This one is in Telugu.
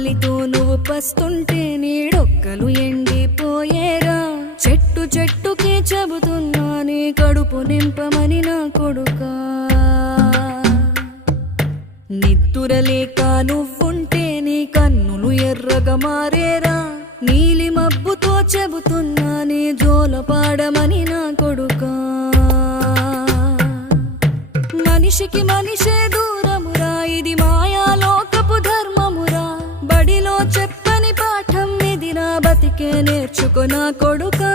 ఆకలితో నువ్వు పస్తుంటే నీడొక్కలు ఎండిపోయేరా. చెట్టు చెట్టుకే చెబుతున్నా నీ కడుపు నింపమని నా కొడుకా. నిద్దురలేక నువ్వుంటే నీ కన్నులు ఎర్రగా మారేరా. నీలి మబ్బుతో చెబుతున్నా నీ జోల పాడమని నా కొడుకా. మనిషికి మనిషే దూరమురా, ఇది మాయాలోకపు ధర్మమురా. బడిలో చెప్పని పాఠం ఇదిరా, బతికే నేర్చుకో నా కొడుకా.